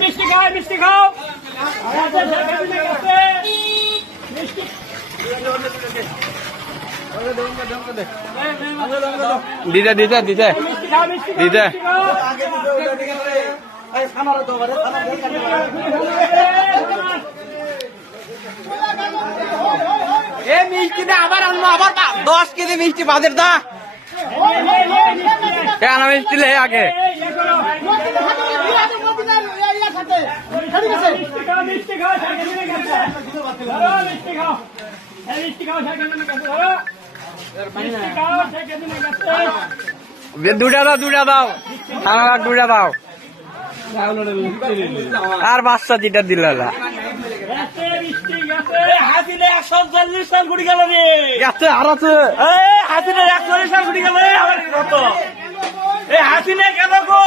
মিষ্টি খাও মিষ্টি খাও দিতে দিতে দিতে দিতে এ মিষ্টি না আবার আনবো আবার 10 কেজি মিষ্টি বাজার দা কেন মিষ্টি লে আগে দুটা দাও আমার দুটা দাও আর বাচ্চা যেটা দিল হাতিলে 140 সাল ঘুরি গেল রে গেছে আর আছে হাতিলে 140 সাল ঘুরি গেল আমার কত এই হাতিলে গেল গো